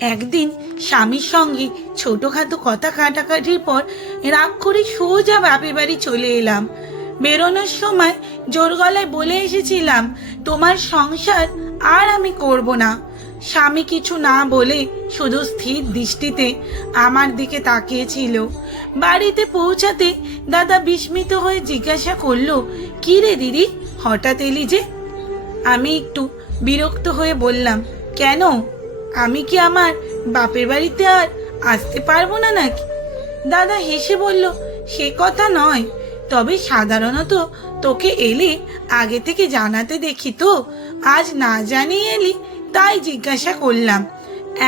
একদিন স্বামীর সঙ্গে ছোটোখাটো কথা কাটাকাটির পর রাগ করে সোজা বাপের বাড়ি চলে এলাম। বেরোনোর সময় জোর গলায় বলে এসেছিলাম, তোমার সংসার আর আমি করব না। স্বামী কিছু না বলে শুধু স্থির দৃষ্টিতে আমার দিকে তাকিয়েছিল। বাড়িতে পৌঁছাতে দাদা বিস্মিত হয়ে জিজ্ঞাসা করলো, কী রে দিদি, হঠাৎ এলি যে? আমি একটু বিরক্ত হয়ে বললাম, কেন, আমি কি আমার বাপের বাড়িতে আর আসতে পারবো না নাকি? দাদা হেসে বলল, সে কথা নয়, তবে সাধারণত তোকে এলে আগে থেকে জানাতে দেখি তো, আজ না জানিয়ে এলি তাই জিজ্ঞাসা করলাম।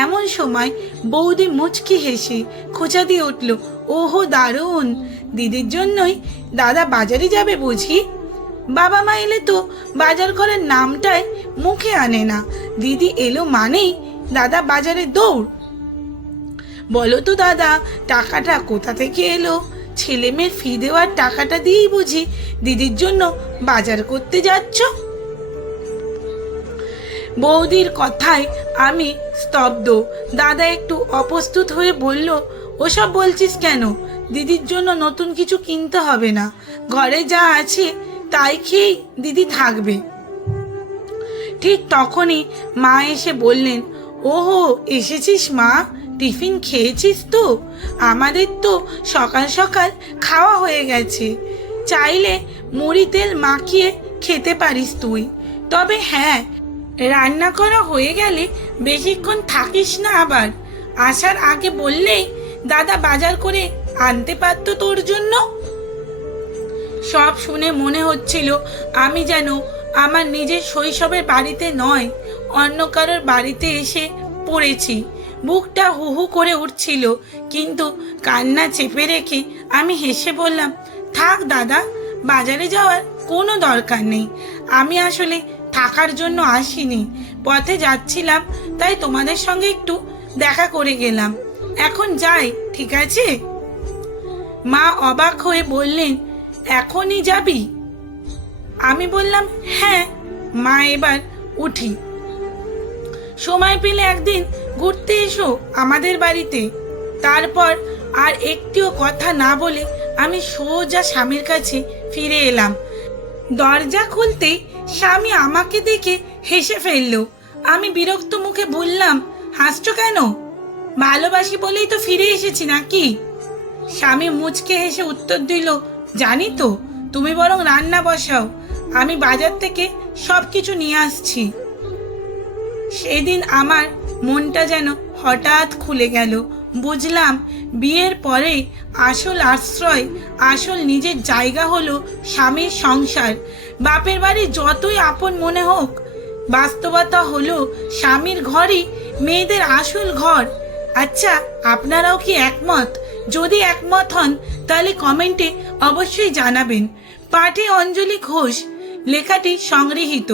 এমন সময় বৌদি মুচকি হেসে খোঁচা দিয়ে উঠল, ওহো দারুণ, দিদির জন্যই দাদা বাজারে যাবে বুঝি? বাবা মা এলে তো বাজার করার নামটাই মুখে আনে না, দিদি এলো মানেই দাদা বাজারে দৌড়। বলো তো দাদা, টাকাটা কোথা থেকে এলো? ছেলে মেয়ের ফি দেওয়ার টাকাটা দিয়েই বুঝি দিদির জন্য বাজার করতে যাচ্ছ? বৌদির কথায় আমি স্তব্ধ। দাদা একটু অপ্রস্তুত হয়ে বলল, ওসব বলছিস কেন? দিদির জন্য নতুন কিছু কিনতে হবে না, ঘরে যা আছে তাই খেয়েই দিদি থাকবে। ঠিক তখনই মা এসে বললেন, ওহো এসেছিস মা, টিফিন খেয়েছিস তো? আমাদের তো সকাল সকাল খাওয়া হয়ে গেছে, চাইলে মুড়ি তেল মাখিয়ে খেতে পারিস তুই। তবে হ্যাঁ, রান্না করা হয়ে গেলে বেশিক্ষণ থাকিস না, আবার আসার আগে বললেই দাদা বাজার করে আনতে পারতো তোর জন্য। সব শুনে মনে হচ্ছিল আমি যেন আমার নিজের শৈশবের বাড়িতে নয়, অন্য কারোর বাড়িতে এসে পড়েছি। বুকটা হু হু করে উঠছিল, কিন্তু কান্না চেপে রেখে আমি হেসে বললাম, থাক দাদা, বাজারে যাওয়ার কোনো দরকার নেই। আমি আসলে থাকার জন্য আসিনি, পথে যাচ্ছিলাম, তাই তোমাদের সঙ্গে একটু দেখা করে গেলাম। এখন যাই, ঠিক আছে? মা অবাক হয়ে বললেন, এখনই যাবি? আমি বললাম, হ্যাঁ। মা এবার উঠি, সময় পেলে একদিন ঘুরতে এসো আমাদের বাড়িতে। তারপর আর একটিও কথা না বলে আমি সোজা স্বামীর কাছে ফিরে এলাম। দরজা খুলতেই স্বামী আমাকে দেখে হেসে ফেলল। আমি বিরক্ত মুখে বললাম, হাসছো কেন? ভালোবাসি বলেই তো ফিরে এসেছি নাকি? স্বামী মুচকে হেসে উত্তর দিল, জানি তো, তুমি বরং রান্না বসাও, আমি বাজার থেকে সব কিছু নিয়ে আসছি। সেদিন আমার মনটা যেন হঠাৎ খুলে গেল। বুঝলাম বিয়ের পরে আসল আশ্রয়, আসল নিজের জায়গা হলো স্বামীর সংসার। বাপের বাড়ি যতই আপন মনে হোক, বাস্তবতা হলো স্বামীর ঘরই মেয়েদের আসল ঘর। আচ্ছা, আপনারাও কি একমত? যদি একমত হন তাহলে কমেন্টে অবশ্যই জানাবেন। পাঠে অঞ্জলি ঘোষ, লেখাটি সংগৃহীত।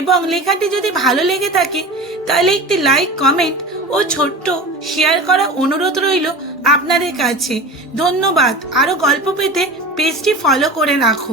এবং লেখাটি যদি ভালো লেগে থাকে তাহলে একটি লাইক, কমেন্ট ও ছোট্ট শেয়ার করা অনুরোধ রইল আপনাদের কাছে। ধন্যবাদ। আরও গল্প পেতে পেজটি ফলো করে রাখুন।